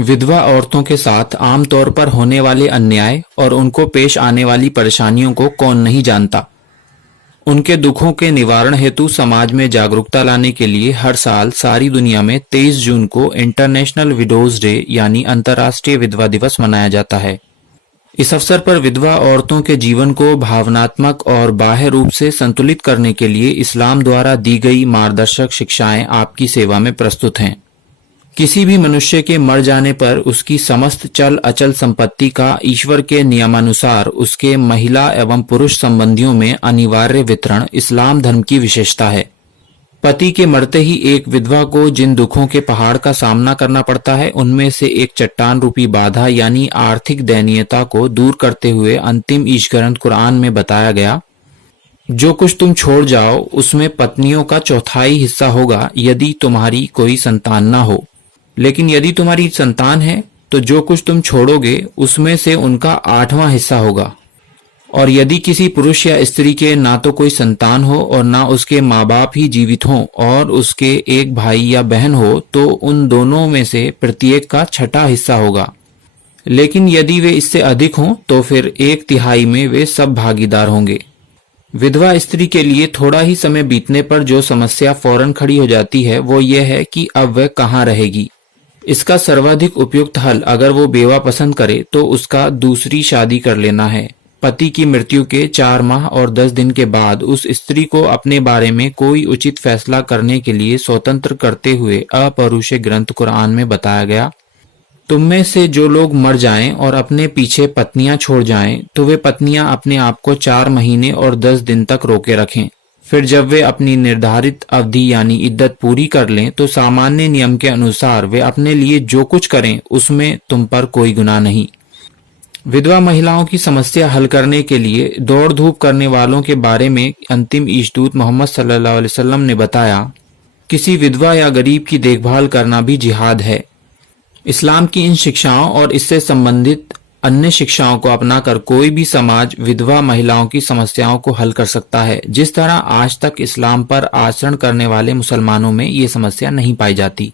विधवा औरतों के साथ आमतौर पर होने वाले अन्याय और उनको पेश आने वाली परेशानियों को कौन नहीं जानता। उनके दुखों के निवारण हेतु समाज में जागरूकता लाने के लिए हर साल सारी दुनिया में 23 जून को इंटरनेशनल विडोज डे यानी अंतर्राष्ट्रीय विधवा दिवस मनाया जाता है। इस अवसर पर विधवा औरतों के जीवन को भावनात्मक और बाह्य रूप से संतुलित करने के लिए इस्लाम द्वारा दी गई मार्गदर्शक शिक्षाएं आपकी सेवा में प्रस्तुत हैं। किसी भी मनुष्य के मर जाने पर उसकी समस्त चल अचल संपत्ति का ईश्वर के नियमानुसार उसके महिला एवं पुरुष संबंधियों में अनिवार्य वितरण इस्लाम धर्म की विशेषता है। पति के मरते ही एक विधवा को जिन दुखों के पहाड़ का सामना करना पड़ता है, उनमें से एक चट्टान रूपी बाधा यानी आर्थिक दयनीयता को दूर करते हुए अंतिम ईश ग्रंथ कुरान में बताया गया, जो कुछ तुम छोड़ जाओ उसमें पत्नियों का चौथाई हिस्सा होगा यदि तुम्हारी कोई संतान ना हो, लेकिन यदि तुम्हारी संतान है तो जो कुछ तुम छोड़ोगे उसमें से उनका 8वां हिस्सा होगा। और यदि किसी पुरुष या स्त्री के ना तो कोई संतान हो और ना उसके माँ बाप ही जीवित हों और उसके एक भाई या बहन हो तो उन दोनों में से प्रत्येक का 6वां हिस्सा होगा, लेकिन यदि वे इससे अधिक हों तो फिर 1/3 में वे सब भागीदार होंगे। विधवा स्त्री के लिए थोड़ा ही समय बीतने पर जो समस्या फौरन खड़ी हो जाती है वो ये है कि अब वह कहाँ रहेगी। इसका सर्वाधिक उपयुक्त हल अगर वो बेवा पसंद करे तो उसका दूसरी शादी कर लेना है। पति की मृत्यु के 4 माह और 10 दिन के बाद उस स्त्री को अपने बारे में कोई उचित फैसला करने के लिए स्वतंत्र करते हुए अपौरुषेय ग्रंथ कुरान में बताया गया, तुम में से जो लोग मर जाएं और अपने पीछे पत्नियां छोड़ जाएं तो वे पत्नियां अपने आप को 4 महीने और 10 दिन तक रोके रखें। फिर जब वे अपनी निर्धारित अवधि यानी इद्दत पूरी कर लें तो सामान्य नियम के अनुसार वे अपने लिए जो कुछ करें उसमें तुम पर कोई गुनाह नहीं। विधवा महिलाओं की समस्या हल करने के लिए दौड़ धूप करने वालों के बारे में अंतिम ईशदूत मोहम्मद सल्लल्लाहु अलैहि वसल्लम ने बताया, किसी विधवा या गरीब की देखभाल करना भी जिहाद है। इस्लाम की इन शिक्षाओं और इससे संबंधित अन्य शिक्षाओं को अपनाकर कोई भी समाज विधवा महिलाओं की समस्याओं को हल कर सकता है, जिस तरह आज तक इस्लाम पर आचरण करने वाले मुसलमानों में ये समस्या नहीं पाई जाती।